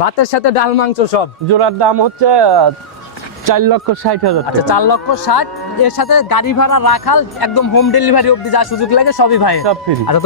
ভাতের সাথে ডাল মাংস সব? জোড়ার দাম হচ্ছে চার লক্ষ ষাট হাজার আচ্ছা চার লক্ষ ষাট। এর সাথে গাড়ি ভাড়া রাখাল একদম হোম ডেলিভারি অব্দি যা সুযোগ লাগে সবই ভাই সব ফ্রি আচ্ছা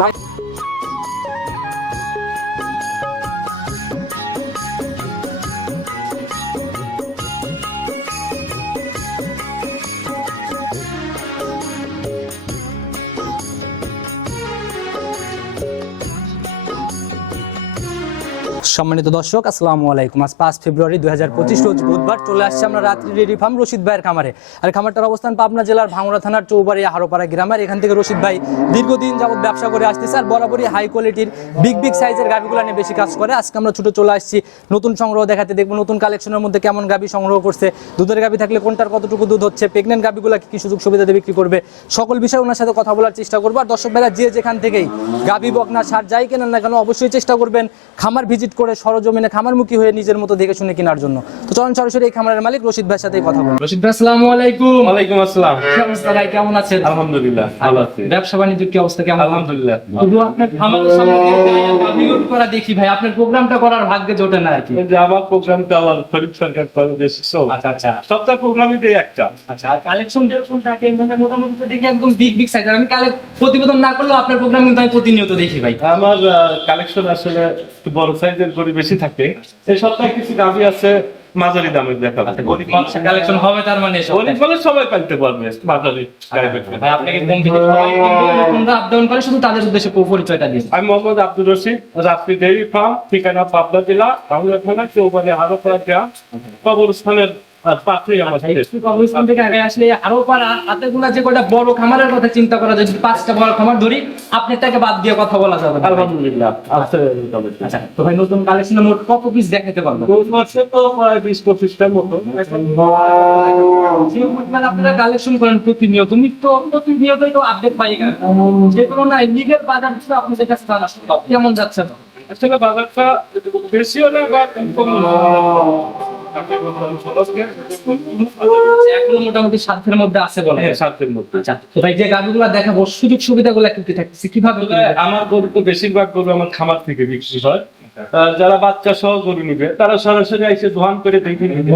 সম্মানিত দর্শক, আসসালামু আলাইকুম। আজ পাঁচ ফেব্রুয়ারি দুই হাজার পঁচিশ রোজ বুধবার চলে আসছে আমরা রাত্রি রেডি ফার্ম রশিদ ভাইয়ের খামারে। আর খামারটার অবস্থান পাবনা জেলার ভাঙড়া থানার চৌবাড়িয়া হারোপাড়া গ্রামের। এখান থেকে রশিদ ভাই দীর্ঘদিন যাবত ব্যবসা করে আসতেছে আর বরাবরই হাই কোয়ালিটির বিগ বিগ সাইজের গাভিগুলো নিয়ে বেশি কাজ করে। আজকে আমরা ছোটো চলে আসছি, নতুন সংগ্রহ দেখাতে দেখব, নতুন কালেকশনের মধ্যে কেমন গাভি সংগ্রহ করছে, দুধের গাভি থাকলে কোনটার কতটুকু দুধ হচ্ছে প্রেগনেন্ট গাভিগুলো কি কি সুযোগ সুবিধাতে বিক্রি করবে, সকল বিষয়ে ওনার সাথে কথা বলার চেষ্টা করব। আর দর্শক ভাইরা যে যেখান থেকেই গাভি, বকনা, সার যাই কেনেন না কেন অবশ্যই চেষ্টা করবেন খামার ভিজিট করে সরজমিনে খামারমুখী হয়ে নিজের মতো দেখে শুনে কেনার জন্য। তো চলুন সরাসরি এই খামারের মালিক রশিদ ভাইয়ের সাথেই কথা বলব রশিদ ভাই আসসালামু আলাইকুম। ওয়ালাইকুম আসসালাম। কি অবস্থা ভাই কেমন আছেন? আলহামদুলিল্লাহ ভালো আছি। ব্যবসা বাণিজ্য কি অবস্থা কেমন? আলহামদুলিল্লাহ শুধু আপনার খামারের সামনে করা দেখি ভাই আপনার প্রোগ্রামটা করার ভাগ্যে জোটে না আর কি। যে আমার প্রোগ্রামটা আমার শরীফ সরকার করে সব আচ্ছা আচ্ছা। সবটা প্রোগ্রামই দিয়ে একটা। আচ্ছা আর কালেকশন যেরকম থাকে মানে মোটামুটি তো দেখি একদম বিগ বিগ সাইজ আমি কালে প্রতিবেদন না করলেও আপনার প্রোগ্রাম কিন্তু আমি প্রতিনিয়ত দেখি ভাই। আমার কালেকশন আসলে একটু বড় সাইজের গড়ি বেশি থাকে এই সপ্তাহে কিছু দাবি আছে মাঝারি দামের দেখা কালেকশন হবে তার মানে গরিব বলে সবাই পাইতে পারবে মাঝারি আপনাকে আপ ডাউন করে শুধু তাদের উদ্দেশ্যে পরিচয়টা দিন। আমি মোহাম্মদ আব্দুর রশিদ রাত্রি দেবী ফার্ম ঠিকানা পাবনা জেলা বাংলা থানা চৌবানি আরও গ্রাম কবরস্থানের আচ্ছা, একটু কবরস্থান থেকে আগে আসলে আরও পারা হাতে গোনা যে কয়টা বড় খামারের কথা চিন্তা করা যায় যদি পাঁচটা বড় খামার ধরি আপনারটাকে বাদ দিয়ে কথা বলা যাবে আলহামদুলিল্লাহ আচ্ছা তো ভাই নতুন কালেকশনের মোট কত পিস দেখাতে পারবেন? কোন তো প্রায় বিশ পঁচিশটার মতো। এখন যে পরিমাণ আপনারা কালেকশন করেন প্রতিনিয়ত নিত্য প্রতিনিয়তই তো আপডেট পাই যে বাজার আপনাদের কাছে কেমন যাচ্ছে আসলে বাজারটা বেশিও না বা কম এখনও মোটামুটি সাধ্যের মধ্যে আছে বলে। হ্যাঁ, মধ্যে। আচ্ছা ভাই যে গাড়িগুলো দেখাবো সুযোগ সুবিধাগুলো কি থাকতেছে কীভাবে আমার গরু তো বেশিরভাগ গরু আমার খামার থেকে বিক্রি হয়। যারা বাচ্চা সহ গরু নিবে তারা সরাসরি এসে দোকান করে দেখে নিবে।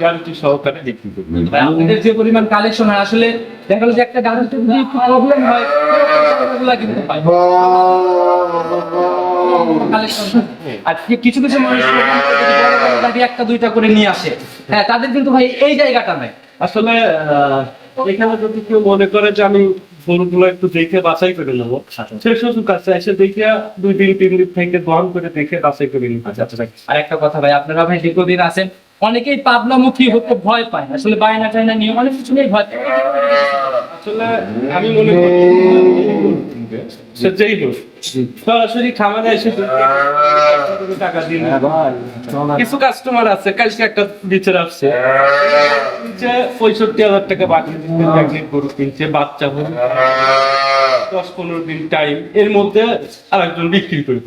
গ্যারান্টি সহকারে বিক্রি করবে। আপনাদের যে পরিমাণ কালেকশন হয় আসলে দেখা গেলো যে একটা গাড়িতে যদি প্রবলেম হয় এগুলা কিন্তু পাই কালেকশন আর কি- কিছু কিছু মানুষ একটা দুইটা করে নিয়ে আসে হ্যাঁ তাদের কিন্তু ভাই এই জায়গাটা নাই। আসলে এখানে যদি কেউ মনে করে যে আমি গরুগুলো একটু দেখে বাছাই করে নেব সে সুযোগ আছে এসে দেখে দুই দিন তিন দিন থেকে দোকান করে দেখে বাছাই করে নিতে আচ্ছা আচ্ছা আর একটা কথা ভাই আপনারা ভাই দীর্ঘদিন আছেন অনেকেই পাবনামুখী হতে ভয় পায়। আসলে বায়না টায়না নিয়ে অনেক কিছু নিয়ে ভয় পায়। আসলে আমি মনে করি যেই হোক, সরাসরি খামারে এসে টাকা দিন কিছু কাস্টমার আছে, কালকে একটা নিচে আসছে। পঁয়ষট্টি হাজার টাকা বাকি গরু কিনছে, বাচ্চা গরু। দশ পনেরো দিন টাইম এর মধ্যে আরেকজন বিক্রি করে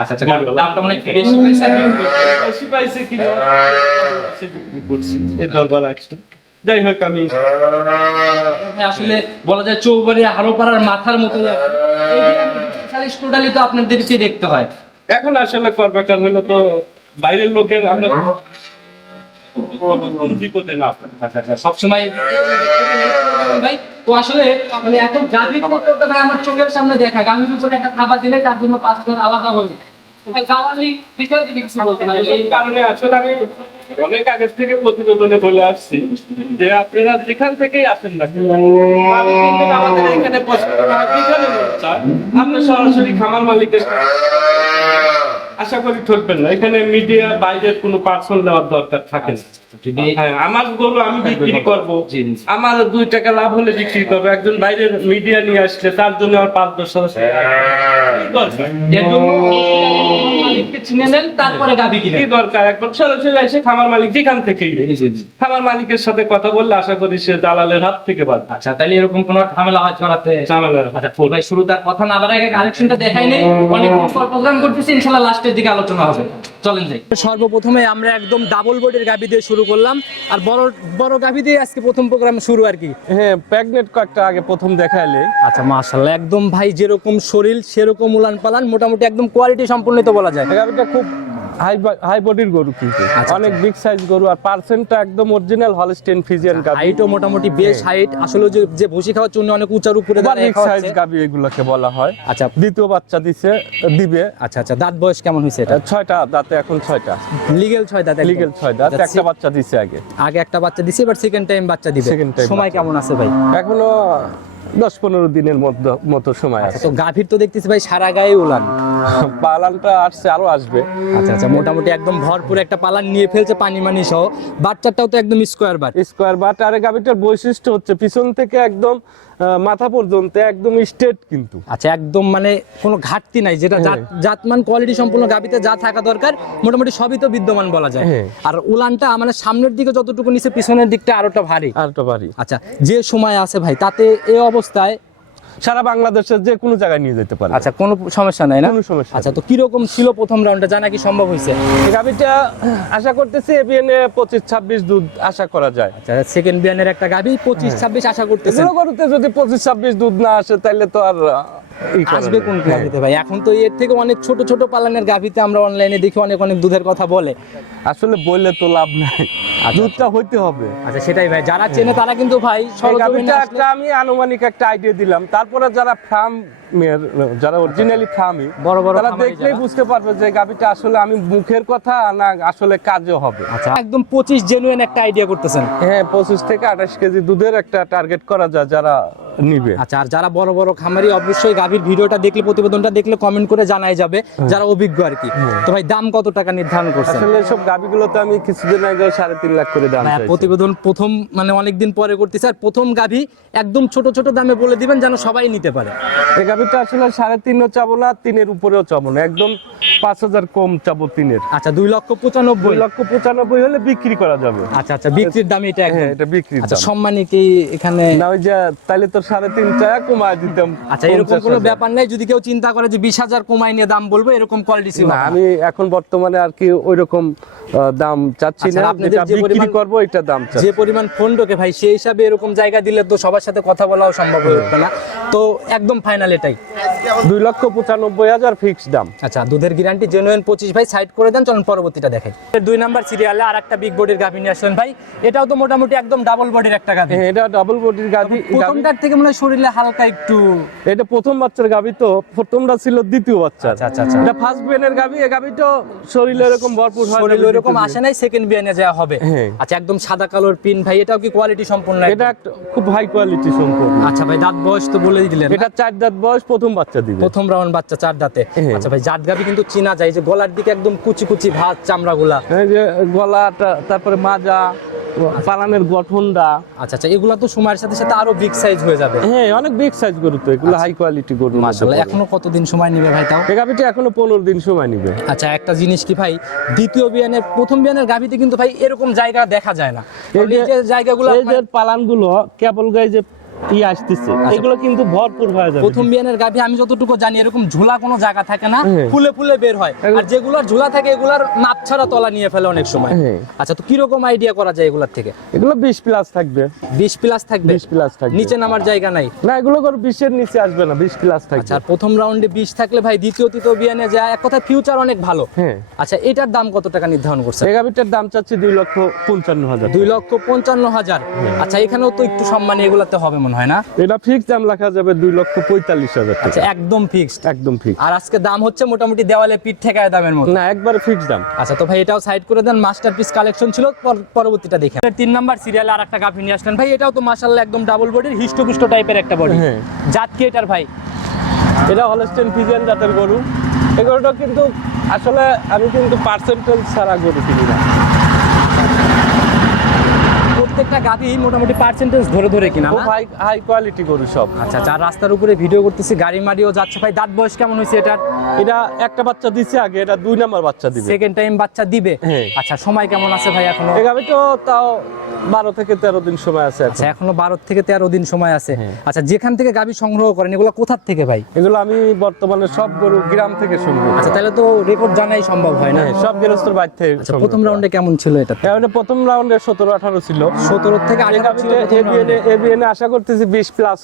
আচ্ছা আচ্ছা দামটা মনে বেশি। পয়সা বেশি পাইছে কিনা? করছি। এর দরবার আছে যাই হোক আমি আসলে বলা যায় চৌবাড়ি আরও পাড়ার মাথার মতো টোটালি তো আপনাদেরকে দেখতে হয়। এখন আসলে করবেকার হইল তো বাইরের লোকের আমরা মানে অনেক আগে থেকে প্রতিবেদনে বলে আসছি যে আপনারা যেখান থেকেই আসেন না আমাদের এখানে সরাসরি খামার মালিকের আশা করি ঠকবেন না। এখানে মিডিয়া বাইরের কোনো পার্সন নেওয়ার দরকার থাকে না। হ্যাঁ আমার গরু আমি বিক্রি করব। আমার দুই টাকা লাভ হলে বিক্রি করব। একজন বাইরের মিডিয়া নিয়ে আসলে তার জন্য আমার পাঁচ দশ হাজার কি দরকার? এর জন্য মালিককে চিনে নেন তারপরে গাভী কিনে কি দরকার? একবার সরাসরি এসে খামার মালিক যেখান থেকে খামার মালিকের সাথে কথা বললে আশা করি সে দালালের হাত থেকে বাদ আচ্ছা তাহলে এরকম কোনো ঝামেলা হয় চড়াতে ঝামেলা আচ্ছা ফুল ভাই শুরু তার কথা না বাড়ায় কালেকশনটা দেখাই নেই। অনেক প্রোগ্রাম করতেছি ইনশাল্লাহ লাস্টের দিকে আলোচনা হবে। চলেন যাই। সর্বপ্রথমে আমরা একদম ডাবল বোর্ডের গাভি দিয়ে শুরু করলাম। আর বড় বড় গাভি দিয়ে আজকে প্রথম প্রোগ্রাম শুরু আর কি। হ্যাঁ প্যাগনেট কয়েকটা আগে প্রথম দেখাইলে। আচ্ছা মাশাল্লাহ একদম ভাই যেরকম শরীর সেরকম উলান পালান মোটামুটি একদম কোয়ালিটি সম্পূর্ণ তো বলা যায়। গাভিটা খুব হাই বডির গরু কিন্তু। আচ্ছা, অনেক বিগ সাইজ গরু আর পার্সেন্টটা একদম অরিজিনাল হলস্টেন ফিজিয়ান গাভি। হাইটও মোটামুটি বেশ হাইট আসলে যে যে ভুসি খাওয়ার জন্য অনেক উঁচার উপরে দাঁড়িয়ে বিগ সাইজ। গাভি এগুলোকে বলা হয়। আচ্ছা। দ্বিতীয় বাচ্চা দিছে দিবে। আচ্ছা আচ্ছা দাঁত বয়স কেমন হয়েছে এটা? ছয়টা দাঁতে এখন ছয়টা। লিগেল ছয় দাঁত। লিগেল ছয় দাঁত আচ্ছা, একটা বাচ্চা দিছে আগে। আগে একটা বাচ্চা দিছে এবার সেকেন্ড টাইম বাচ্চা দিবে। Time সময় কেমন আছে ভাই? এখনও দশ পনেরো দিনের মধ্যে মতো সময় আচ্ছা আছে। তো গাভীর তো দেখতেছি ভাই সারা গায়ে উলান। পালানটা আসছে আরও আসবে। আচ্ছা আচ্ছা মোটামুটি একদম ভরপুর একটা পালান নিয়ে ফেলছে পানি মানি সহ। বাচ্চাটাও তো একদম স্কোয়ার বাট স্কোয়ার বাট আর এই গাভিটার বৈশিষ্ট্য হচ্ছে পিছন থেকে একদম মাথা পর্যন্ত একদম স্ট্রেট কিন্তু। আচ্ছা একদম মানে কোনো ঘাটতি নাই যেটা জাত- জাতমান কোয়ালিটি সম্পূর্ণ গাবিতে যা থাকা দরকার মোটামুটি সবই তো বিদ্যমান বলা যায়। হ্যাঁ। আর উলানটা মানে সামনের দিকে যতটুকু নিচে পিছনের দিকটা আরোটা ভারী। আরটা ভারী। আচ্ছা যে সময় আছে ভাই তাতে এই অবস্থায় সারা বাংলাদেশের যে কোনো জায়গায় নিয়ে যেতে পারে আচ্ছা কোনো সমস্যা নাই না? কোনো সমস্যা আচ্ছা তো কীরকম ছিল প্রথম রাউন্ডটা জানা কি সম্ভব হয়েছে? এই গাভিটা আশা করতেছি এবিএনে পঁচিশ ছাব্বিশ দুধ আশা করা যায়। আচ্ছা সেকেন্ড বিয়ানের একটা গাবি পঁচিশ। ছাব্বিশ আশা করতেছে যদি পঁচিশ ছাব্বিশ দুধ না আসে তাহলে তো আর আসবে কোন। গাভিতে ভাই? এখন তো এর থেকে অনেক ছোট ছোট পালানের গাভিতে আমরা অনলাইনে দেখি অনেক অনেক দুধের কথা বলে। আসলে বললে তো লাভ নাই। দুধটা হইতে হবে। আচ্ছা সেটাই ভাই। যারা চেনে তারা কিন্তু ভাই সরজমিনে একটা আমি আনুমানিক একটা আইডিয়া দিলাম। তারপরে যারা ফার্ম যারা অরিজিনালি ফার্মি বড় বড় তারা দেখলেই বুঝতে পারবে যে গাভিটা আসলে আমি মুখের কথা না আসলে কাজে হবে। আচ্ছা একদম পঁচিশ জেনুইন একটা আইডিয়া করতেছেন। হ্যাঁ পঁচিশ থেকে আঠাশ কেজি দুধের একটা টার্গেট করা যায় যারা নিবে। আচ্ছা আর যারা বড় বড় খামারি অবশ্যই গাভীর ভিডিওটা দেখলে প্রতিবেদনটা দেখলে কমেন্ট করে জানাই যাবে যারা অভিজ্ঞ আর কি। তো ভাই দাম কত টাকা নির্ধারণ করছেন? আসলে সব গাভিগুলো তো আমি কিছুদিন আগে সাড়ে তিন লাখ করে দাম হ্যাঁ, প্রতিবেদন প্রথম মানে অনেকদিন পরে করতেছে আর প্রথম গাভী একদম ছোট ছোট দামে বলে দিবেন যেন সবাই নিতে পারে। এই গাভিটা আসলে সাড়ে তিনও চাবো না তিনের উপরেও চাবো না একদম পাঁচ হাজার কম চাবো তিনের। আচ্ছা দুই লক্ষ পঁচানব্বই। লক্ষ পঁচানব্বই হলে বিক্রি করা যাবে। আচ্ছা আচ্ছা বিক্রির দাম এটা হ্যাঁ এটা বিক্রির আচ্ছা সম্মানী কি এখানে না ওই যে তাহলে তো সাড়ে তিন টাকা কমায় দিতাম আচ্ছা এরকম কোনো ব্যাপার নাই যদি কেউ চিন্তা করে যে বিশ হাজার কমাই নিয়ে দাম বলব এরকম কোয়ালিটি ছিল না আমি এখন বর্তমানে আর কি ওই রকম দাম চাচ্ছি আচ্ছা, না যেটা যে বিক্রি করব এটা দাম চাচ্ছি। যে পরিমাণ ফোন ঢোকে ভাই সেই হিসাবে এরকম জায়গা দিলে তো সবার সাথে কথা বলাও সম্ভব হয়ে উঠবে না। তো একদম ফাইনাল এটাই। দুই লক্ষ পঁচানব্বই হাজার ফিক্স দাম। আচ্ছা দুধের গ্যারান্টি জেনুইন পঁচিশ ভাই সাইড করে দেন চলুন পরবর্তীটা দেখেন দুই নাম্বার সিরিয়ালে আর একটা বিগ বডির গাভি নিয়ে আসলেন ভাই। এটাও তো মোটামুটি একদম ডাবল বডির একটা গাভি। হ্যাঁ, এটা ডাবল বডির গাভি প্রথমটার থেকে মনে হয় শরীরে হালকা একটু এটা প্রথম বাচ্চার গাভি তো প্রথমটা ছিল দ্বিতীয় বাচ্চা আচ্ছা, আচ্ছা, আচ্ছা। এটা ফার্স্ট বেনের গাভি এই গাভি তো শরীরে এরকম ভরপুর হয় শরীর দ্বিতীয় আসে নাই সেকেন্ড বিয়ানে যাওয়া হবে। হ্যাঁ। আচ্ছা একদম সাদা কালোর পিন ভাই এটাও কি কোয়ালিটি সম্পূর্ণ। এটা খুব হাই কোয়ালিটি সম্পূর্ণ। আচ্ছা ভাই দাঁত বয়স তো বলে দিলেন। এটা চার দাঁত বয়স প্রথম বাচ্চা। দিবে। প্রথম রাউন্ড বাচ্চা চার দাঁতে। আচ্ছা ভাই জাত কিন্তু চিনা যায় যে গলার দিকে একদম কুচি কুচি ভাত চামড়াগুলা। এই যে গলাটা তারপরে মাজা পালানের গঠনটা। আচ্ছা আচ্ছা এগুলা তো সময়ের সাথে সাথে আরও বিগ সাইজ হয়ে যাবে। হ্যাঁ অনেক বিগ সাইজ গরু তো এগুলো হাই কোয়ালিটি গরু মাশাআল্লাহ এখনও কতদিন সময় নেবে ভাই তাও? গাভিটা এখনও পনেরো দিন সময় নিবে। আচ্ছা একটা জিনিস কি ভাই দ্বিতীয় বিয়ানের প্রথম বিয়ানের গাভিতে কিন্তু ভাই এরকম জায়গা দেখা যায় না। এই যে- জায়গাগুলো এই যে পালানগুলো কেবল গায়ে যে ই আসতেছে। এগুলো কিন্তু ভরপুর হয়ে যাবে। প্রথম বিয়ানের গাভি আমি যতটুকু জানি এরকম ঝোলা কোনো জায়গা থাকে না হ্যাঁ। ফুলে ফুলে বের হয়। আর যেগুলোর ঝোলা থাকে এগুলার মাপ ছাড়া তলা নিয়ে ফেলে অনেক সময়। হ্যাঁ। আচ্ছা তো কীরকম আইডিয়া করা যায় এগুলার থেকে? এগুলো বিশ প্লাস থাকবে। বিশ প্লাস থাকবে? বিশ প্লাস থাকবে। নিচে নামার জায়গা নাই? না এগুলো গরু বিশের নিচে আসবে না বিশ প্লাস থাকবে। আচ্ছা প্রথম রাউন্ডে বিশ থাকলে ভাই দ্বিতীয় তৃতীয় বিয়ানে যায়। এক কথা ফিউচার অনেক ভালো। হ্যাঁ। আচ্ছা এটার দাম কত টাকা নির্ধারণ করছে এই গাভিটার দাম চাচ্ছি দুই লক্ষ পঞ্চান্ন হাজার। দুই লক্ষ পঞ্চান্ন হাজার। আচ্ছা এখানেও তো একটু সম্মানী এগুলাতে হবে মনে হয় না। এটা ফিক্স দাম লেখা যাবে দুই লক্ষ পঁয়তাল্লিশ হাজার টাকা। আচ্ছা একদম ফিক্সড একদম ফিক্স আর আজকে দাম হচ্ছে মোটামুটি দেওয়ালে পিঠ ঠেকায় দামের মতো। না একবারে ফিক্স দাম। আচ্ছা তো ভাই এটাও সাইড করে দেন মাস্টারপিস কালেকশন ছিল পর- পরবর্তীটা দেখেন তিন নাম্বার সিরিয়ালে আর একটা গাভি নিয়ে আসলেন। ভাই এটাও তো মাশাল্লাহ একদম ডাবল বডির হিষ্টপুষ্ট টাইপের একটা বডি হ্যাঁ। জাত কি এটার ভাই? এটা হলস্টেন ফিজিয়ান জাতের গরু। এই গরুটা কিন্তু আসলে আমি কিন্তু পার্সেন্টেজ ছাড়া গরু কিনি না। প্রত্যেকটা গাভি মোটামুটি পার্সেন্টেজ ধরে ধরে কিনা হাই হাই কোয়ালিটি গরু সব। আচ্ছা আচ্ছা রাস্তার উপরে ভিডিও করতেছি গাড়ি মাড়িও যাচ্ছে। ভাই দাঁত বয়স কেমন হয়েছে এটার? এটা একটা বাচ্চা দিছে আগে এটা দুই নাম্বার বাচ্চা দিবে। সেকেন্ড টাইম বাচ্চা দিবে? হ্যাঁ। আচ্ছা সময় কেমন আছে ভাই এখনও? এই গাভি তো তাও বারো থেকে তেরো দিন সময় আছে আচ্ছা এখনও বারো থেকে তেরো দিন সময় আছে। হ্যাঁ। আচ্ছা যেখান থেকে গাভি সংগ্রহ করেন এগুলো কোথার থেকে ভাই? এগুলো আমি বর্তমানে সব গরু গ্রাম থেকে সংগ্রহ আচ্ছা তাহলে তো রেকর্ড জানাই সম্ভব হয় না? হ্যাঁ, সব গৃহস্থর বাইর থেকে আচ্ছা প্রথম রাউন্ডে কেমন ছিল এটা প্রথম রাউন্ডে সতেরো আঠারো ছিল। সতেরো থেকে আঠারো এবিএনে আশা করতেছি বিশ প্লাস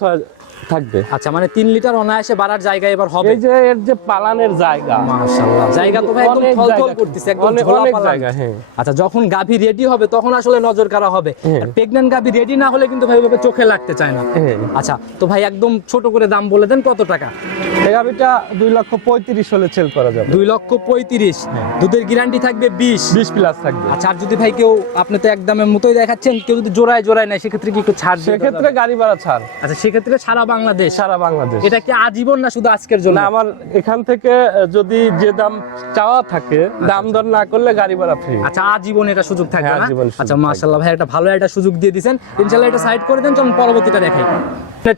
থাকবে। আচ্ছা মানে তিন লিটার অনায়াসে বাড়ার জায়গা এবার হবে। এই যে এর যে পালানের জায়গা। মাশাআল্লাহ। জায়গা তো ভাই একদম থলথল করতেছে একদম ঝোলা জায়গা, হ্যাঁ। আচ্ছা যখন গাভী রেডি হবে তখন আসলে নজর কারা হবে। হ্যাঁ। প্রেগন্যান্ট গাভী রেডি না হলে কিন্তু ভাই চোখে লাগতে চায় না। হ্যাঁ। আচ্ছা তো ভাই একদম ছোট করে দাম বলে দেন কত টাকা? এই গাভিটা দুই লক্ষ পঁয়ত্রিশ হলে সেল করা যাবে। দুই লক্ষ পঁয়ত্রিশ। হ্যাঁ। দুধের গ্যারান্টি থাকবে বিশ। বিশ প্লাস থাকবে। আচ্ছা আর যদি ভাই কেউ আপনি তো একদমের মতোই দেখাচ্ছেন কেউ যদি জোড়ায় জোড়ায় নেয় সেক্ষেত্রে কি একটু ছাড় সেক্ষেত্রে গাড়ি ভাড়া ছাড়। আচ্ছা সেক্ষেত্রে সারা বাংলাদেশ? সারা বাংলাদেশ। এটা কি আজীবন না শুধু আজকের জন্য? আমার এখান থেকে যদি যে দাম চাওয়া থাকে দাম দর না করলে গাড়ি ভাড়া ফ্রি আচ্ছা আজীবন এটা সুযোগ থাকে হ্যাঁ, আজীবন আচ্ছা। মাশাআল্লাহ ভাই একটা ভালো একটা সুযোগ দিয়ে দিয়েছেন ইনশাআল্লাহ এটা সাইড করে দেন চলুন পরবর্তীটা দেখাই।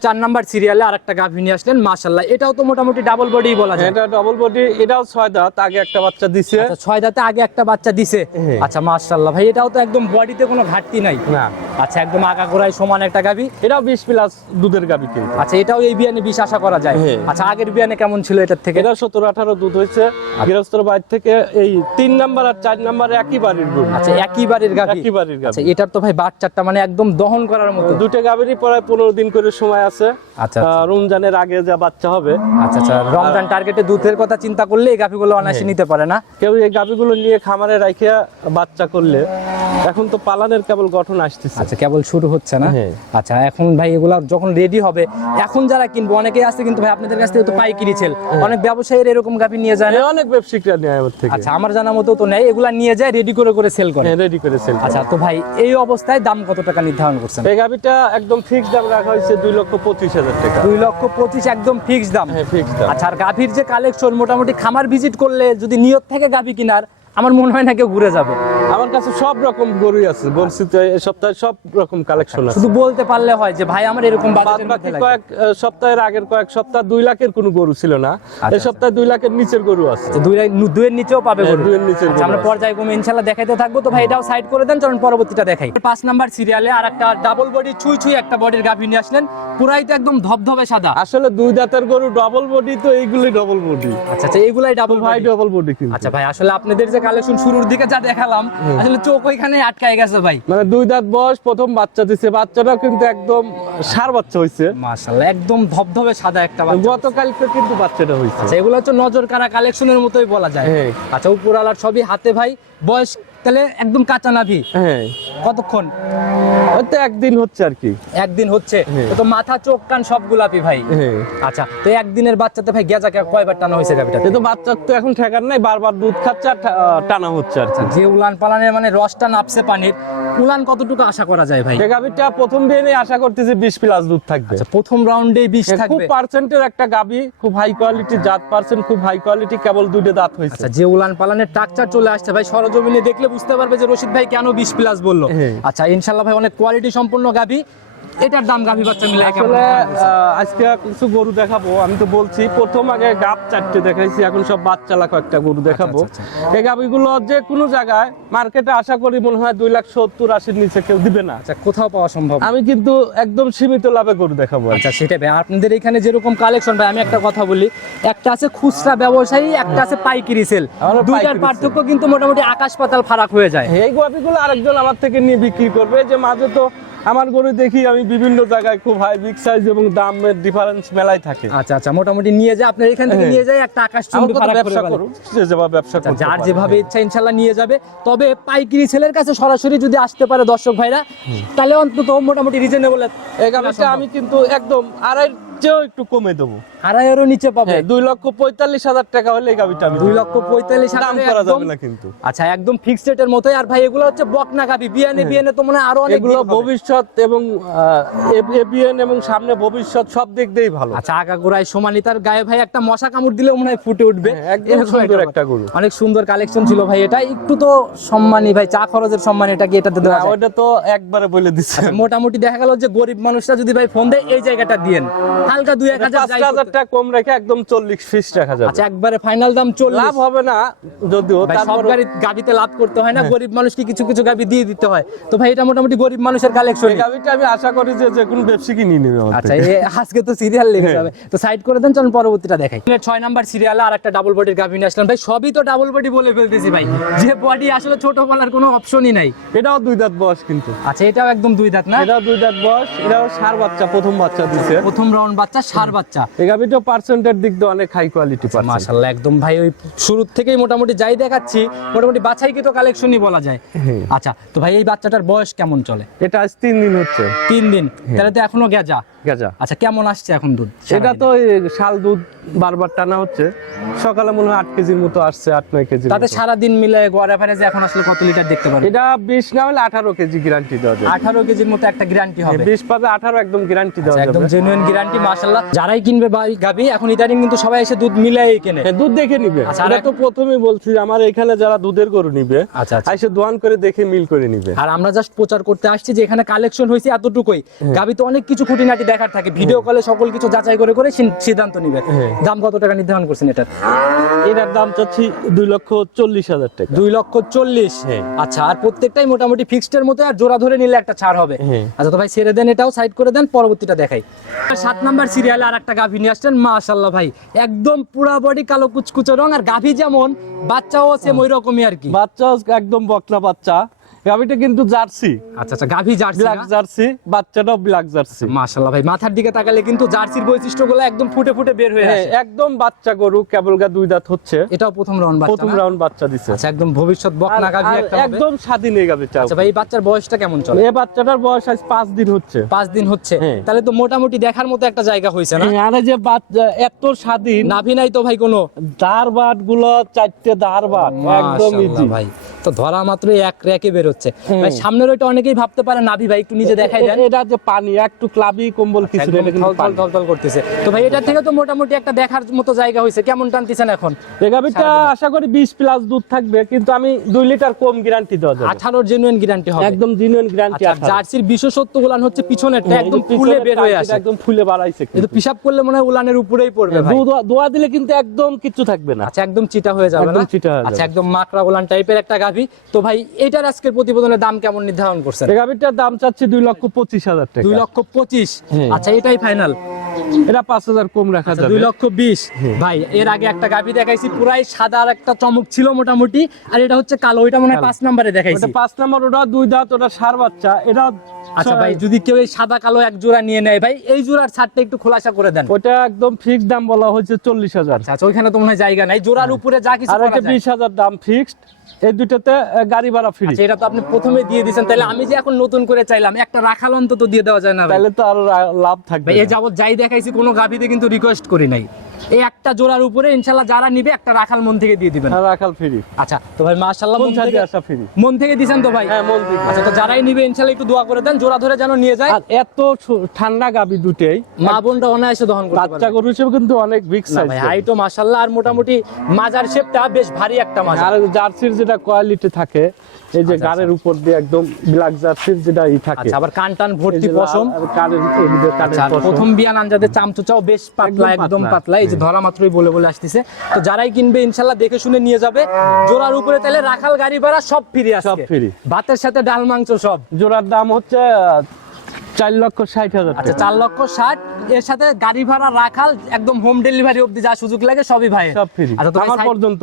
চার নাম্বার সিরিয়ালে আরেকটা গাভী নিয়ে আসলেন মাশাআল্লাহ। এটাও তো মোটামুটি ডাবল বডি বলা যায়। এটা ডবল বডি এটাও ছয় দাঁত আগে একটা বাচ্চা দিছে। আচ্ছা ছয় দাঁতে আগে একটা বাচ্চা দিছে। হ্যাঁ। আচ্ছা মাশাআল্লাহ। ভাই এটাও তো একদম বডিতে কোনো ঘাটতি নাই। না। আচ্ছা একদম আগা গোড়ায় সমান একটা গাভী। এটাও বিশ প্লাস দুধের কিন্তু আচ্ছা এটাও এই বিয়ানে বিষ আশা করা যায়। হ্যাঁ। আচ্ছা আগের বিয়ানে কেমন ছিল এটার থেকে? এটা সতেরো আঠারো দুধ হয়েছে। গৃহস্থর বাইর থেকে এই তিন নাম্বার আর চার নাম্বার একই বাড়ির গরু আচ্ছা একই বাড়ির গাভী। একই বাড়ির আচ্ছা এটার তো ভাই বাচ্চাটা মানে একদম দহন করার মতো। দুটো গাবিরই প্রায় পনেরো দিন করে সময় আছে আচ্ছা, আচ্ছা। রমজানের আগে যা বাচ্চা হবে আচ্ছা আচ্ছা রমজান টার্গেটে দুধের কথা চিন্তা করলে এই গাভিগুলো অনায়াসে হ্যাঁ। নিতে পারে না কেউ এই গাভিগুলো নিয়ে খামারে রাখিয়া বাচ্চা করলে এখন তো পালানের কেবল গঠন আসতেছে। আচ্ছা কেবল শুরু হচ্ছে না? হ্যাঁ। আচ্ছা এখন ভাই এগুলা যখন রেডি হবে এখন যারা কিনবো অনেকেই আছে কিন্তু ভাই আপনাদের কাছ থেকে তো পাইকারি ছেল অনেক ব্যবসায়ীর এরকম গাভী নিয়ে যায় হ্যাঁ, অনেক ব্যবসায়িকরা নেয় আমার থেকে। আচ্ছা আমার জানা মতো তো নেই এগুলা নিয়ে যায় রেডি করে করে সেল করে। রেডি করে সেল আচ্ছা তো ভাই এই অবস্থায় দাম কত টাকা নির্ধারণ করছেন? এই গাবিটা একদম ফিক্সড দাম রাখা হয়েছে দুই লক্ষ পঁচিশ হাজার টাকা। দুই লক্ষ পঁচিশ একদম ফিক্সড দাম। হ্যাঁ ফিক্সড দাম। আচ্ছা আর গাভীর যে কালেকশন মোটামুটি খামার ভিজিট করলে যদি নিয়ত থেকে গাভী কিনার আমার মনে হয় না কেউ ঘুরে যাবে। আমার কাছে সব রকম গরুই আছে এই সপ্তাহে সব রকম কালেকশন আছে। শুধু বলতে পারলে হয় যে ভাই আমার এরকম বাকি কয়েক আহ, সপ্তাহের আগের কয়েক সপ্তাহ দুই লাখের কোনো গরু ছিল না। এই আচ্ছা। সপ্তাহে দুই লাখের নিচের গরু আছে। আচ্ছা, দুই নু- দুইয়ের নিচেও পাবে হ্যাঁ, গরু। দুইয়ের নিচের আচ্ছা, গরু আমরা আছে। পর্যায়ক্রমে ইনশাল্লাহ দেখাইতে থাকব। তো ভাই এটাও সাইড করে দেন চলুন পরবর্তীটা দেখাই। পাঁচ নাম্বার সিরিয়ালে আর একটা ডাবল বডি ছুঁই ছুঁই একটা বডির গাভী নিয়ে আসলেন। পুরাই তো একদম ধবধবে সাদা। আসলে দুই দাঁতের গরু ডবল বডি তো এইগুলি ডবল বডি আচ্ছা আচ্ছা এগুলাই ডাবল ভাই ভাই ডবল বডি কিন্তু। আচ্ছা ভাই আসলে আপনাদের যে কালেকশন শুরুর দিকে যা দেখালাম আসলে চোখ ওইখানে আটকায় গেছে ভাই। মানে দুই দাঁত বয়স প্রথম বাচ্চা দিছে বাচ্চাটাও কিন্তু একদম সার বাচ্চা হয়েছে মাশাআল্লাহ একদম ধবধবে সাদা একটা বাচ্চা। গতকালকে কিন্তু বাচ্চাটা হয়েছে আচ্ছা এগুলো হচ্ছে নজর কারা কালেকশনের মতোই বলা যায়। হ্যাঁ। আচ্ছা উপরালার সবই হাতে ভাই বয়স তাহলে একদম কাঁচা নাভি? হ্যাঁ। কতক্ষণ? একদিন হচ্ছে আর কি। একদিন হচ্ছে? হ্যাঁ। তো তো মাথা চোখ কান সব গোলাপি ভাই? হ্যাঁ। আচ্ছা তো একদিনের বাচ্চাতে ভাই গেজা কয়বার টানা হয়েছে গাভিটা বাচ্চার তো এখন ঠেকার নাই বারবার দুধ খাচ্ছে আর টানা হচ্ছে আর কি। যে উলান পালানের মানে রসটা নাপছে পানির উলান কতটুকু আশা করা যায় ভাই? প্রথম দিনে আশা করতেছি বিশ প্লাস দুধ থাকবে। আচ্ছা প্রথম রাউন্ডেই বিষ হ্যাঁ, খুব পার্সেন্টের একটা গাবি খুব হাই কোয়ালিটি জাত পার্সেন্ট খুব হাই কোয়ালিটি কেবল দুইটা দাঁত হয়েছে। আচ্ছা যে উলান পালানের টাকচার চলে আসছে ভাই সরজমিনে দেখলে বুঝতে পারবে যে রশিদ ভাই কেন বিশ প্লাস বলল হ্যাঁ। আচ্ছা ইনশাল্লাহ ভাই অনেক কোয়ালিটি সম্পূর্ণ গাভি এটার দাম গাভি বাচ্চা মিলে আসলে আজকে কিছু গরু দেখাবো। আমি তো বলছি প্রথম আগে গাব চারটে দেখাইছি এখন সব বাচ্চা লাখ একটা গরু দেখাবো। আচ্ছা, এই গাবিগুলো যে কোনো জায়গায় মার্কেটে আশা করি মনে হয় দুই লাখ সত্তর আশির নিচে কেউ দিবে না। আচ্ছা কোথাও পাওয়া সম্ভব? আমি কিন্তু একদম সীমিত লাভে গরু দেখাবো। আচ্ছা সেটাই ভাই। আপনাদের এখানে যেরকম কালেকশন ভাই আমি একটা কথা বলি। একটা আছে খুচরা ব্যবসায়ী একটা আছে পাইকারি সেল দুইটার পার্থক্য কিন্তু মোটামুটি আকাশ পাতাল ফারাক হয়ে যায়। এই গাবিগুলো আরেকজন আমার থেকে নিয়ে বিক্রি করবে। যে মাঝে তো আমার গরু দেখি আমি বিভিন্ন জায়গায় খুব হাই বিগ সাইজ এবং দামের ডিফারেন্স মেলাই থাকে। আচ্ছা আচ্ছা মোটামুটি নিয়ে যায় আপনার এখান থেকে হ্যাঁ। নিয়ে যায় একটা আকাশ চুম্বি ব্যবসা করুন যে যেভাবে ব্যবসা করুন যার যেভাবে ইচ্ছা ইনশাল্লাহ নিয়ে যাবে। তবে পাইকারি ছেলের কাছে সরাসরি যদি আসতে পারে দর্শক ভাইরা তাহলে অন্তত মোটামুটি রিজনেবল আমি কিন্তু একদম আড়াই চেয়েও একটু কমে দেবো। আড়াইয়েরও নিচে পাবে। হ্যাঁ দুই লক্ষ পঁয়তাল্লিশ হাজার টাকা হলে আমি দুই লক্ষ পঁয়তাল্লিশ দাম করা যাবে না কিন্তু। আচ্ছা একদম ফিক্সড রেটের মতোই। আর ভাই এগুলো হচ্ছে বকনা গাবি বিয়ানে বিয়ানে তো মনে আরও অনেক এগুলো ভবিষ্যৎ এবং এবিএন এবং সামনে ভবিষ্যৎ সব দিক দিয়েই ভালো। আচ্ছা আগাগোড়ায় সমানি তার গায়ে ভাই একটা মশা কামড় দিলেও মনে হয় ফুটে উঠবে। হ্যাঁ, একদম সুন্দর একটা গরু। অনেক সুন্দর কালেকশন ছিল ভাই এটা। একটু তো সম্মানী ভাই চা খরচের সম্মান এটা কি এটাতে দেওয়া যায়? ওটা তো একবারে বলে দিচ্ছে আচ্ছা, মোটামুটি দেখা গেল যে গরিব মানুষরা যদি ভাই ফোন দেয় এই জায়গাটা দিয়েন। হালকা দুই এক হাজার টাকা কম রেখে একদম চল্লিশ ফিস রাখা যাবে। আচ্ছা একবারে ফাইনাল দাম চল্লিশ। লাভ হবে না যদিও সব গাড়ি গাবিতে লাভ করতে হয় না হ্যাঁ। গরিব মানুষকে কিছু কিছু গাবি দিয়ে দিতে হয়। তো ভাই এটা মোটামুটি গরিব মানুষের কালেকশন এই আমি আশা করি যে যে কোনো ব্যবসায়ী নিয়ে নেবে আচ্ছা। আজকে তো সিরিয়াল লেগে। যাবে তো সাইড করে দেন চলুন পরবর্তীটা দেখাই। ছয় নাম্বার সিরিয়ালে আর একটা ডাবল বডির গাভি নিয়ে আসলাম। ভাই সবই তো ডাবল বডি বলে ফেলতেছি ভাই। যে বডি আসলে ছোট বলার কোনো অপশনই নাই। এটাও দুই দাঁত বয়স কিন্তু। আচ্ছা এটাও একদম দুই দাঁত না? এটাও দুই দাঁত বয়স এটাও সার বাচ্চা প্রথম বাচ্চা দিছে। প্রথম রাউন্ড বাচ্চা সার বাচ্চা। এই গাভিটা পার্সেন্টের দিক দিয়ে অনেক হাই কোয়ালিটি পাচ্ছে মাশাআল্লাহ একদম ভাই ওই শুরুর থেকেই মোটামুটি যাই দেখাচ্ছি মোটামুটি বাছাই কি তো কালেকশনই বলা যায়। হ্যাঁ। আচ্ছা তো ভাই এই বাচ্চাটার বয়স কেমন চলে? এটা আজ তিন দিন হচ্ছে। তিন দিন। হ্যাঁ। তাহলে তো এখনও গেজা। গেজা। আচ্ছা কেমন আসছে এখন দুধ? এটা তো শাল দুধ বারবার টানা হচ্ছে। সকালে মনে হয় আট কেজির মতো আসছে আট নয় কেজি তাতে সারা দিন মিলে গড় এখন আসলে কত লিটার দেখতে এটা বিশ না হলে আঠারো কেজি গ্যারান্টি দেওয়া যাবে। আঠারো কেজির মতো একটা গ্যারান্টি হবে। বিশ আঠারো একদম গ্যারান্টি দেওয়া আচ্ছা, একদম জেনুইন গ্যারান্টি মাশাআল্লাহ। যারাই কিনবে গাবি এখন ইদানিং কিন্তু সবাই এসে দুধ মিলাই কেনে। হ্যাঁ, দুধ দেখে নিবে। আচ্ছা, এটা তো প্রথমেই বলছি আমার এখানে যারা দুধের গরু নিবে আচ্ছা আচ্ছা। আইসে দোয়ান করে দেখে মিল করে নিবে। আর আমরা জাস্ট প্রচার করতে আসছি যে এখানে কালেকশন হয়েছে এতটুকুই। গাবি তো অনেক কিছু খুঁটিনাটি দেখার থাকে ভিডিও কলে সকল কিছু যাচাই করে করে সিদ্ধান্ত নিবে। হ্যাঁ। দাম কত টাকা নির্ধারণ করছেন এটা এটার দাম চাচ্ছি দুই লক্ষ চল্লিশ হাজার টাকা। দুই লক্ষ চল্লিশ? হ্যাঁ। আচ্ছা আর প্রত্যেকটাই মোটামুটি ফিক্সড এর মতো আর জোড়া ধরে নিলে একটা ছাড় হবে। হ্যাঁ। আচ্ছা তো ভাই ছেড়ে দেন এটাও সাইড করে দেন পরবর্তীটা দেখাই। সাত নাম্বার সিরিয়ালে আর একটা গাভী নিয়ে আসছেন মাশাল্লাহ ভাই একদম পুরা বডি কালো কুচকুচে রং আর গাভী যেমন বাচ্চাও সেম ওই রকমই আর কি। বাচ্চা একদম বকনা বাচ্চা। গাভিটা কিন্তু জার্সি। আচ্ছা আচ্ছা গাভী জার্সি ব্ল্যাক জার্সি বাচ্চাটাও ব্ল্যাক জার্সি। মাশাল্লাহ ভাই মাথার দিকে তাকালে কিন্তু জার্সির বৈশিষ্ট্যগুলো একদম ফুটে ফুটে বের হয়ে হ্যাঁ আসে। একদম বাচ্চা গরু কেবল গা দুই দাঁত হচ্ছে। এটাও প্রথম রাউন্ড বাচ্চা প্রথম রাউন্ড বাচ্চা দিছে। আচ্ছা একদম ভবিষ্যৎ বকনা আর- গাভী আর একটা হবে। একদম স্বাধীন এই গাভিটা। আচ্ছা ভাই এই বাচ্চার বয়সটা কেমন চলে? এই বাচ্চাটার বয়স আজ পাঁচ দিন হচ্ছে। পাঁচ দিন হচ্ছে। হ্যাঁ। তাহলে তো মোটামুটি দেখার মতো একটা জায়গা হয়েছে না? আর এই যে বাচ্চা এত স্বাধীন। নাভি নাই তো ভাই কোনো? দাঁড় বাটগুলো চারটে দাঁড় বাট একদম ইজি ভাই তো ধরা মাত্র এক রেকে বের হচ্ছে। ভাই সামনের ওইটা অনেকেই ভাবতে পারে নাভি ভাই একটু নিজে দেখাই দেন। এটা যে পানি একটু ক্লাবি কম্বল কিছু থলথল করতেছে। তো ভাই এটা থেকে তো মোটামুটি একটা দেখার মতো জায়গা হয়েছে। কেমন টানতেছেন এখন? এই আশা করি বিশ প্লাস দুধ থাকবে কিন্তু আমি দুই লিটার কম গ্যারান্টি দেওয়া যাবে। আঠারোর জেনুইন গ্যারান্টি হবে। একদম জিনুইন গ্যারান্টি আচ্ছা, জার্সির বিশেষত্ব গুলান হচ্ছে পিছনেরটা একদম ফুলে বের হয়ে আসে। একদম ফুলে বাড়াইছে কিন্তু। পিসাব করলে মনে হয় উলানের উপরেই পড়বে ভাই। দোয়া- দিলে কিন্তু একদম কিচ্ছু থাকবে না। আচ্ছা একদম চিটা হয়ে যাবে একদম না চিটা আচ্ছা একদম মাকড়া গোলান টাইপের একটা গাভী। তো ভাই এটার আজকের প্রতিবেদনের দাম কেমন নির্ধারণ করছেন? গাভিটার দাম চাচ্ছি দুই লক্ষ পঁচিশ হাজার টাকা। দুই লক্ষ পঁচিশ। হ্যাঁ। আচ্ছা এটাই ফাইনাল এটা পাঁচ হাজার কম রাখা যাবে। দুই লক্ষ বিশ। ভাই এর আগে একটা গাভী দেখাইছি পুরাই সাদা আর একটা চমক ছিল মোটামুটি। আর এটা হচ্ছে কালো ওইটা মনে হয় পাঁচ নাম্বারে দেখাইছি। পাঁচ নম্বর ওটা দুই দাঁত ওটা সার বাচ্চা এটা আচ্ছা ভাই যদি কেউ এই সাদা কালো এক জোড়া নিয়ে নেয় ভাই এই জোড়ার ছাড়টা একটু খোলাসা করে দেন। ওটা একদম ফিক্সড দাম বলা হয়েছে চল্লিশ হাজার। আচ্ছা আচ্ছা, ওইখানে তো মনে হয় জায়গা নাই। জোড়ার উপরে যা কিছু আর বিশ হাজার দাম ফিক্সড এই দুটাতে আহ, গাড়ি ভাড়া ফ্রি আচ্ছা এটা তো আপনি প্রথমে দিয়ে দিয়েছেন তাহলে আমি যে এখন নতুন করে চাইলাম একটা রাখাল অন্তত দিয়ে দেওয়া যায় না তাহলে তো আরও লাভ থাকবে যাবত যাই দেখাইছি কোনো গাভিতে কিন্তু রিকোয়েস্ট করি নাই। এই একটা জোড়ার উপরে ইনশাল্লাহ যারা নিবে একটা রাখাল মন থেকে দিয়ে দিবেন। রাখাল ফ্রি আচ্ছা তো ভাই মাশাআল্লাহ মন থেকে আসা ফ্রি মন থেকে দিছেন তো ভাই? হ্যাঁ মন থেকে। আচ্ছা তো যারাই নিবে ইনশাল্লাহ একটু দোয়া করে দেন জোড়া ধরে যেন নিয়ে যায়। আর এত ঠান্ডা গাবি দুটেই। মা বোনটা অনায়াসে দহন করতে বাচ্চা গরু হিসেবে কিন্তু অনেক বিগ সাইজ ভাই হাইটও মাশাআল্লাহ আর মোটামুটি মাজার শেপটা বেশ ভারী একটা মাজার। আর জার্সির যেটা কোয়ালিটি থাকে এই যে আচ্ছা, গাড়ের উপর দিয়ে একদম ব্ল্যাক জার্সির যেটা ই থাকে। আচ্ছা আবার কান টান ভর্তি পশম। আর কানের আচ্ছা। প্রথম বিয়ান আনজাদের চামচুচাও বেশ পাতলা একদম পাতলা। এই যে ধরা মাত্রই বলে বলে আসতেছে। তো যারাই কিনবে ইনশাল্লাহ দেখে শুনে নিয়ে যাবে। জোড়ার উপরে তাহলে রাখাল গাড়ি ভাড়া সব ফ্রি আছে সব ফ্রি। ভাতের সাথে ডাল মাংস সব। জোড়ার দাম হচ্ছে চার লক্ষ ষাট হাজার আচ্ছা চার লক্ষ ষাট এর সাথে গাড়ি ভাড়া রাখাল একদম হোম ডেলিভারি অবধি যা সুযোগ লাগে সবই ভাই সব ফ্রি আচ্ছা আমার পর্যন্ত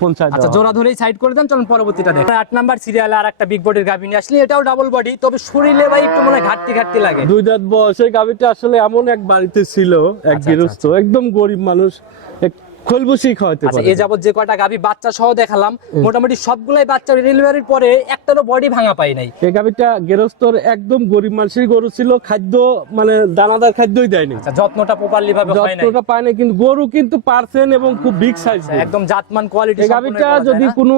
পঞ্চায়েত আচ্ছা জোড়া ধরেই সাইড করে দেন চলুন পরবর্তীটা দেখ। আট নাম্বার সিরিয়ালে আর একটা বিগ বডির গাভি নিয়ে আসলে এটাও ডাবল বডি তবে শরীরে ভাই একটু মনে ঘাটতি ঘাটতি লাগে। দুই দাঁত বয়সের গাভিটা আসলে এমন এক বাড়িতে ছিল এক আচ্ছা, গৃহস্থ একদম গরিব মানুষ খোলবুসি খাওয়াতে আচ্ছা পারে। এ যাবত যে কয়টা গাভী বাচ্চা সহ দেখালাম মোটামুটি সবগুলাই বাচ্চা ডেলিভারির পরে একটারও বডি ভাঙা পাই নাই। এই গাভিটা গেরস্তর একদম গরিব মানুষের গরু ছিল খাদ্য মানে দানাদার খাদ্যই দেয়নি আচ্ছা যত্নটা প্রপারলি ভাবে হয় নাই। যত্নটা পায় না কিন্তু গরু কিন্তু পারছেন এবং খুব বিগ সাইজ একদম জাতমান কোয়ালিটি এই গাভিটা যদি কোনো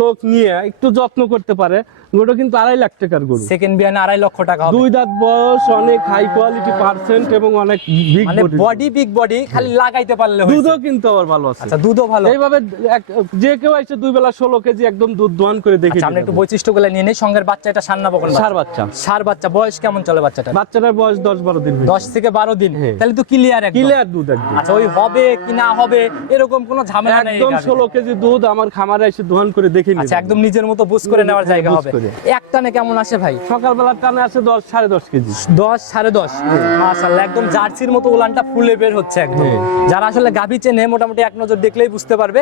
লোক নিয়ে একটু যত্ন করতে পারে গরুটা কিন্তু আড়াই লাখ টাকার গরু। সেকেন্ড বিয়ানে আড়াই লক্ষ টাকা দুই দাঁত বয়স অনেক হাই কোয়ালিটি পার্সেন্ট এবং অনেক বিগ মানে বডি বিগ বডি খালি লাগাইতে পারলে। দুধও কিন্তু আবার ভালো আছে। আচ্ছা দুধও ভালো। এইভাবে যে কেউ এসে দুই বেলা ষোলো কেজি একদম দুধ দোয়ান করে দেখে আচ্ছা আমরা একটু বৈশিষ্ট্যগুলো নিয়ে নেই। সঙ্গের বাচ্চা এটা সান্না বকন সার বাচ্চা। সার বাচ্চা বয়স কেমন চলে বাচ্চাটা বাচ্চাটার বয়স দশ বারো দিন দশ থেকে বারো দিন। হ্যাঁ। তাহলে তো ক্লিয়ার একদম। ক্লিয়ার দুধ একদম। আচ্ছা ওই হবে কি না হবে এরকম কোনো ঝামেলা নেই একদম গাভীতে। ষোলো কেজি দুধ আমার খামারে এসে দোহান করে দেখে আচ্ছা একদম নিজের মতো বুঝ করে নেওয়ার জায়গা হবে। করে। একটানে কেমন আসে ভাই? সকালবেলা টানে আসে দশ সাড়ে দশ কেজি। দশ সাড়ে দশ? মাশাল্লাহ একদম জার্সির মতো উলানটা ফুলে বের হচ্ছে একদম। যারা আসলে গাভী চেনে মোটামুটি এক নজর দেখলেই বুঝতে পারবে।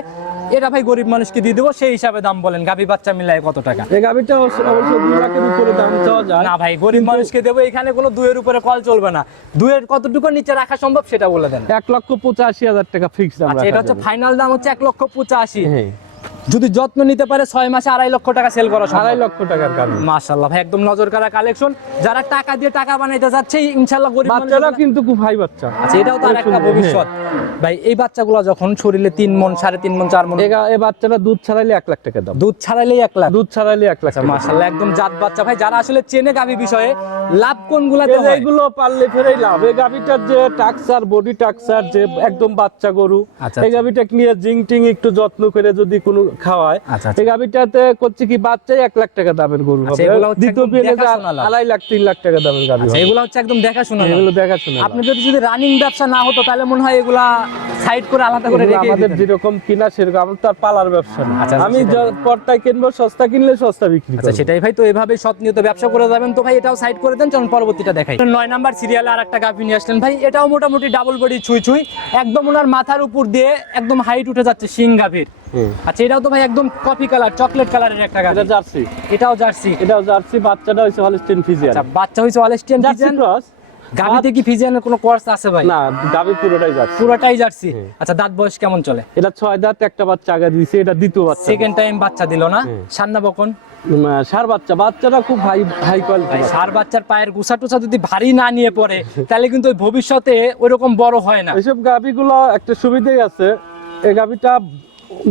এটা ভাই গরিব মানুষকে দিয়ে দেবো সেই হিসাবে দাম বলেন। গাভী বাচ্চা মিলায় কত টাকা? এই গাভিটা অবশ্য দুই লাখের উপরে দাম চাওয়া যায়। না ভাই গরিব মানুষকে দেবো এখানে কোনো দুয়ের উপরে কল চলবে না। দুয়ের কতটুকু নিচে রাখা সম্ভব সেটা বলে দেন। এক লক্ষ পঁচাশি হাজার টাকা ফিক্স দাম আচ্ছা এটা হচ্ছে ফাইনাল দাম হচ্ছে এক লক্ষ পঁচাশি। হ্যাঁ। যদি যত্ন নিতে পারে ছয় মাসে আড়াই লক্ষ টাকা সেল করা আড়াই লক্ষ টাকার কারণ মাশাল্লাহ ভাই একদম নজর কাড়া কালেকশন যারা টাকা দিয়ে টাকা বানাইতে যাচ্ছে ইনশাল্লাহ গরিব বাচ্চারা কিন্তু খুব হাই বাচ্চা। আচ্ছা এটাও তার একটা ভবিষ্যৎ। ভাই এই বাচ্চাগুলো যখন শরীরে তিন মন সাড়ে তিন মন চার মন হ্যাঁ। এই বাচ্চারা দুধ ছাড়াইলে এক লাখ টাকা দাম। দুধ ছাড়াইলেই এক লাখ। দুধ ছাড়াইলে এক লাখ টাকা। মাশাল্লাহ একদম জাত বাচ্চা। ভাই যারা আসলে চেনে গাভী বিষয়ে লাভ কোনগুলাতে এই যে হয়? এগুলো পারলে ফেরেই লাভ। এই গাভিটার যে টাকসার বডি টাকসার যে একদম বাচ্চা গরু আচ্ছা, এই গাভিটা ক্লিয়ার জিং টিং একটু যত্ন করে যদি কোনো খাওয়ায়। আচ্ছা, আচ্ছা। এই গাভিটাতে করছে কি বাচ্চাই এক লাখ টাকা দামের গরু আচ্ছা, হবে। দ্বিতীয় বিয়ে আড়াই লাখ তিন লাখ টাকা দামের গাভি এগুলো হচ্ছে একদম দেখাশোনা এগুলো দেখাশোনা আপনি যদি যদি রানিং ব্যবসা না হতো তাহলে মনে হয় এগুলা সাইড করে আলাদা করে রেখে আমাদের যেরকম কিনা সেরকম আমার তো আর পালার ব্যবসা না। আমি। পর্দায় কিনবো সস্তা কিনলে সস্তা বিক্রি আচ্ছা সেটাই ভাই তো এভাবে সৎ নিয়ত ব্যবসা করে যাবেন তো ভাই এটাও সাইড করে দেন চলুন পরবর্তীটা দেখাই। নয় নাম্বার সিরিয়ালে আর একটা গাভি নিয়ে আসলেন ভাই এটাও মোটামুটি ডাবল বডি ছুঁই ছুঁই। একদম ওনার মাথার উপর দিয়ে একদম হাইট উঠে যাচ্ছে সিং গাভীর। আচ্ছা এটাও তো ভাই একদম কফি কালার চকলেট কালারের একটা গাভি এটা জার্সি। এটাও জার্সি। এটাও জার্সি বাচ্চাটা হয়েছে হলস্টেন ফিজিয়ান আচ্ছা বাচ্চা হয়েছে অলেস্টিয়ান জার্সি ফিজিয়ান ক্রস গাভিতে কি ফিজিয়ানের কোনো কোর্স আছে ভাই? না গাভি পুরোটাই জার্সি। পুরোটাই জার্সি। আচ্ছা দাঁত বয়স কেমন চলে? এটা ছয় দাঁত একটা বাচ্চা আগে দিয়েছে এটা দ্বিতীয় বাচ্চা। সেকেন্ড টাইম বাচ্চা দিল না। সান্না বকন? সার বাচ্চা বাচ্চাটা খুব হাই হাই ভাই কোয়ালিটি সার বাচ্চার পায়ের গুছা টুসা যদি ভারী না নিয়ে পড়ে তাহলে কিন্তু ভবিষ্যতে ওইরকম বড় হয় না। এইসব গাভিগুলো একটা সুবিধাই আছে। এই গাভিটা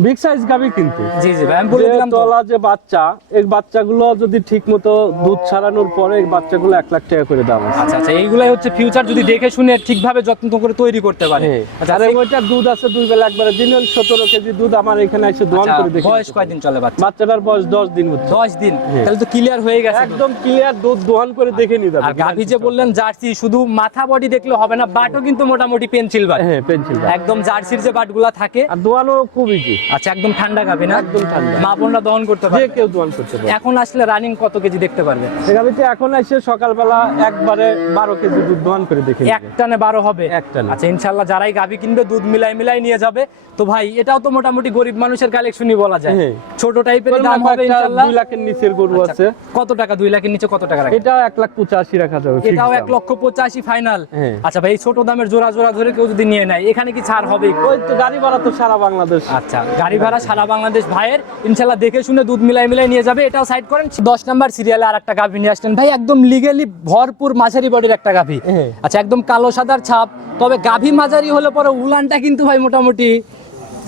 বিগ সাইজ গাভি কিন্তু। জি জি আমি বলে দিলাম। তলা যে বাচ্চা এই বাচ্চাগুলো যদি ঠিক মতো দুধ ছাড়ানোর পরে এই বাচ্চাগুলো এক লাখ টাকা করে দাম আছে। আচ্ছা আচ্ছা এইগুলাই হচ্ছে ফিউচার যদি দেখে শুনে ঠিকভাবে যত্ন করে তৈরি করতে পারে। হ্যাঁ। আচ্ছা আর ওইটার দুধ আছে দুই বেলা একবারে দিন সতেরো কেজি দুধ আমার এখানে এসে দোয়ান আচ্ছা, করে দেখি বয়স কয়দিন চলে বাচ্চা? বাচ্চাটার বয়স দশ দিন হচ্ছে দশ দিন? হ্যাঁ। তাহলে তো ক্লিয়ার হয়ে গেছে। একদম ক্লিয়ার দুধ দোয়ান করে দেখে নিতে আর গাভি যে বললেন জার্সি শুধু মাথা বডি দেখলে হবে না বাটও কিন্তু মোটামুটি পেন্সিল বাট হ্যাঁ পেন্সিল একদম জার্সির যে বাটগুলা থাকে। আর দোয়ানো খুব আচ্ছা একদম ঠান্ডা গাভি না? একদম ঠান্ডা। মা বোনরা দহন করতে যে কেউ দোয়ান করতে পারে এখন আসলে রানিং কত কেজি দেখতে পারবে? গাভিতে এখন এসে সকালবেলা একবারে বারো কেজি দুধ দোয়ান করে দেখে। একটানে হবে? একটানে। আচ্ছা যারাই গাভি কিনবে দুধ মিলাই মিলাই নিয়ে যাবে। তো ভাই এটাও তো মোটামুটি গরিব মানুষের কালেকশনই বলা যায়। হ্যাঁ। ছোট টাইপের দাম হবে দুই লাখের নিচের গরু আচ্ছা, আছে। কত টাকা? দুই লাখের নিচে কত টাকা রাখবে? এটা এক লাখ পঁচাশি রাখা যাবে এটাও। এক লক্ষ পঁচাশি ফাইনাল হ্যাঁ। আচ্ছা ভাই ছোট দামের জোড়া জোড়া ধরে কেউ যদি নিয়ে নেয় এখানে কি ছাড় হবে ওই তো গাড়ি ভাড়া তো সারা বাংলাদেশ। আচ্ছা গাড়ি ভাড়া সারা বাংলাদেশ ভাইয়ের। ইনশাল্লাহ দেখে শুনে দুধ মিলাই মিলাই নিয়ে যাবে এটাও সাইড করেন। দশ নাম্বার সিরিয়ালে আর একটা গাভি নিয়ে আসলেন ভাই একদম লিগেলি ভরপুর মাঝারি বডির একটা গাভি। আচ্ছা একদম কালো সাদার ছাপ। তবে গাভি মাঝারি হলে পরে উলানটা কিন্তু ভাই মোটামুটি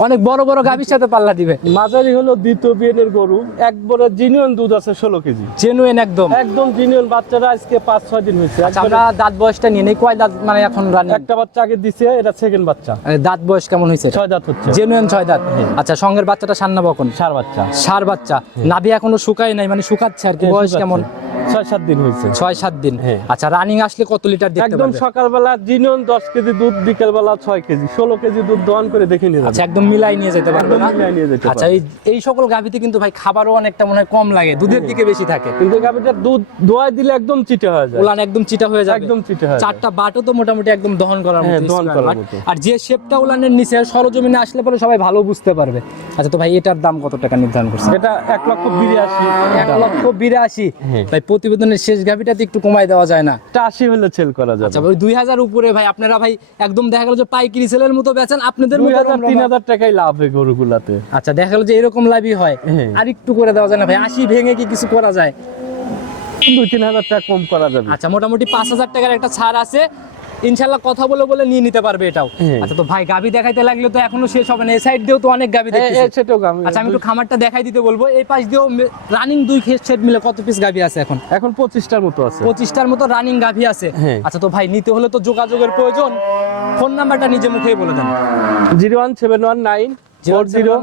অনেক বড় বড় গাভীর সাথে পাল্লা দিবে। মাঝারি হলো দ্বিতীয় বিয়ের গরু একবারে জিনিয়ন দুধ আছে ষোলো কেজি। জেনুইন একদম। একদম জিনিয়ন বাচ্চারা আজকে পাঁচ ছয় দিন হয়েছে। আচ্ছা আমরা দাঁত বয়সটা নিয়ে নেই কয় দাঁত মানে এখন রানি একটা বাচ্চা আগে দিছে এটা সেকেন্ড বাচ্চা। দাঁত বয়স কেমন হয়েছে? ছয় দাঁত হচ্ছে। জেনুইন ছয় দাঁত। আচ্ছা সঙ্গের বাচ্চাটা সান্না বকন সার বাচ্চা। সার বাচ্চা। নাভি এখনও শুকায় নাই মানে শুকাচ্ছে আর কি হ্যাঁ, বয়স কেমন? ছয় সাত দিন হয়েছে। ছয় সাত দিন। হ্যাঁ। আচ্ছা রানিং আসলে কত লিটার দেখতে একদম সকালবেলা দশ কেজি দুধ ছয় কেজি। ষোলো কেজি দুধ দোয়ান করে দেখে নিয়ে আচ্ছা একদম মিলাই নিয়ে যেতে পারবে মিলাই নিয়ে যেতে আচ্ছা এই এই সকল গাভিতে কিন্তু ভাই খাবারও অনেকটা মনে হয় কম লাগে দুধের দিকে বেশি থাকে। কিন্তু গাভিটার দুধ দিলে একদম চিটে হয়ে যায়। উলান একদম চিটা হয়ে যাবে। একদম চিটে হয়ে যায়। চারটা বাটও তো মোটামুটি একদম দহন করার হ্যাঁ, মতো দহন করার মতো। আর যে শেপটা উলানের নিচে সরজমিনে আসলে পরে সবাই ভালো বুঝতে পারবে। আচ্ছা তো ভাই এটার দাম কত টাকা নির্ধারণ করছে এটা এক লক্ষ বিরাশি। এক লক্ষ বিরাশি। হ্যাঁ। ভাই প্রতিবেদনের শেষ গাভিটাতে একটু কমাই দেওয়া যায় না। এটা আশি হলে সেল করা যাবে। আচ্ছা ভাই দুই হাজার উপরে ভাই আপনারা ভাই একদম দেখা গেল যে পাইকারি সেলের মতো বেচেন আপনাদের দুই হাজার তিন হাজার টাকাই লাভ হয় গরুগুলাতে। আচ্ছা দেখা গেল যে এরকম লাভই হয়। হ্যাঁ। আর একটু করে দেওয়া যায় না ভাই আশি ভেঙে কি কিছু করা যায়? দুই তিন হাজার টাকা কম করা যাবে। আচ্ছা মোটামুটি পাঁচ হাজার টাকার একটা ছাড় আছে। ইনশাল্লাহ কথা বলে বলে নিয়ে নিতে পারবে এটাও। হ্যাঁ। আচ্ছা তো ভাই গাবি দেখাইতে লাগলে তো এখনও শেষ হবে না। এই সাইড দিয়েও তো অনেক গাবি হ্যাঁ, হ্যাঁ, সেটাও আমি- আচ্ছা আমি একটু খামারটা দেখাই দিতে বলব। এই পাশ দিয়েও রানিং দুই সেট মিলে কত পিস গাবি আছে এখন? এখন পঁচিশটার মতো আছে। পঁচিশটার মতো রানিং গাভি আছে। হ্যাঁ। আচ্ছা তো ভাই নিতে হলে তো যোগাযোগের প্রয়োজন। ফোন নাম্বারটা নিজে মুখেই বলে দেন। Zero one seven one nine four zero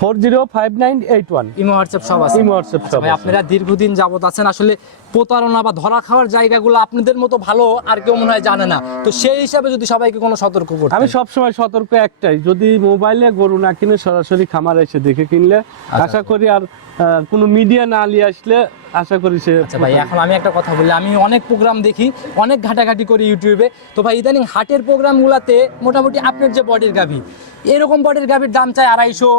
four zero five nine eight one. Imo WhatsApp সব আছে। ইমো হোয়াটসঅ্যাপ আচ্ছা সব আপনারা দীর্ঘদিন যাবত আছেন আসলে প্রতারণা বা ধরা খাওয়ার জায়গাগুলো আপনাদের মতো ভালো আর কেউ মনে হয় জানে না। তো সেই হিসাবে যদি সবাইকে কোনো সতর্ক করতে। আমি সব সময় সতর্ক একটাই যদি মোবাইলে গরু না কিনে সরাসরি খামার এসে দেখে কিনলে আশা করি আর কোনো মিডিয়া না নিয়ে আসলে আশা করি সে আচ্ছা ভাই এখন আমি একটা কথা বলি আমি অনেক প্রোগ্রাম দেখি অনেক ঘাটাঘাটি করি ইউটিউবে। তো ভাই ইদানিং হাটের প্রোগ্রামগুলোতে মোটামুটি আপনার যে বডির গাভি এরকম বডির গাভির দাম চাই আড়াইশো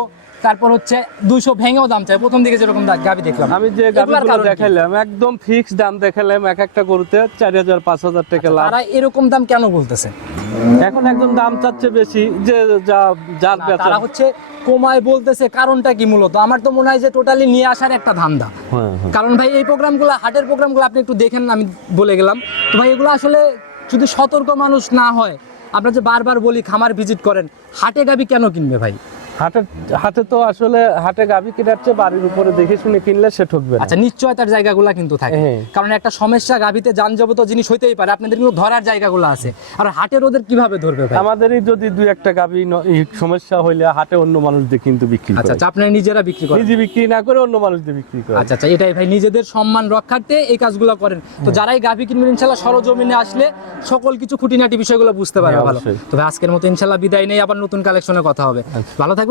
তারপর হচ্ছে দুইশো ভেঙেও দাম চাই। প্রথম দিকে যেরকম গাভি দেখলাম। আমি যে কি? দেখাইলাম একদম ফিক্স দাম দেখালাম এক একটা গরুতে চার হাজার পাঁচ হাজার টাকা লাভ। তারা এরকম দাম কেন বলতেছে? এখন একদম দাম চাচ্ছে বেশি যে যা যার বেচা। তারা হচ্ছে কমায় বলতেছে কারণটা কি মূলত? আমার তো মনে হয় যে টোটালি নিয়ে আসার একটা ধান্দা। হ্যাঁ হ্যাঁ। কারণ ভাই এই প্রোগ্রামগুলো হাটের প্রোগ্রামগুলো আপনি একটু দেখেন আমি বলে গেলাম। তো ভাই এগুলো আসলে যদি সতর্ক মানুষ না হয় আমরা যে বারবার বলি খামার ভিজিট করেন হাটে গাবি কেন কিনবে ভাই? হাটে হাটে তো আসলে হাটে গাভি কেনার চেয়ে বাড়ির উপরে দেখে শুনে কিনলে সে ঠকবে আচ্ছা নিশ্চয়তার জায়গাগুলো কিন্তু থাকে। হ্যাঁ। কারণ একটা সমস্যা গাভিতে জিনিস হইতেই পারে আপনাদের কিন্তু ধরার জায়গাগুলো আছে। আর হাটের ওদের কীভাবে ধরবে ভাই? আমাদেরই যদি দুই একটা গাভি সমস্যা হইলে হাটে অন্য মানুষদের কিন্তু বিক্রি আচ্ছা আচ্ছা আপনারা নিজেরা বিক্রি করেন। নিজে বিক্রি না করে অন্য মানুষদের বিক্রি করে। আচ্ছা আচ্ছা এটাই ভাই নিজেদের সম্মান রক্ষার্থে এই কাজগুলো করেন। তো যারাই গাভি কিনবেন ইনশাল্লাহ সরজমিনে আসলে সকল কিছু খুঁটিনাটি বিষয়গুলো বুঝতে পারবে হ্যাঁ, ভালো। তবে আজকের মতো ইনশাল্লাহ বিদায় নেই আবার নতুন কালেকশনে কথা হবে। ভালো থাকবেন।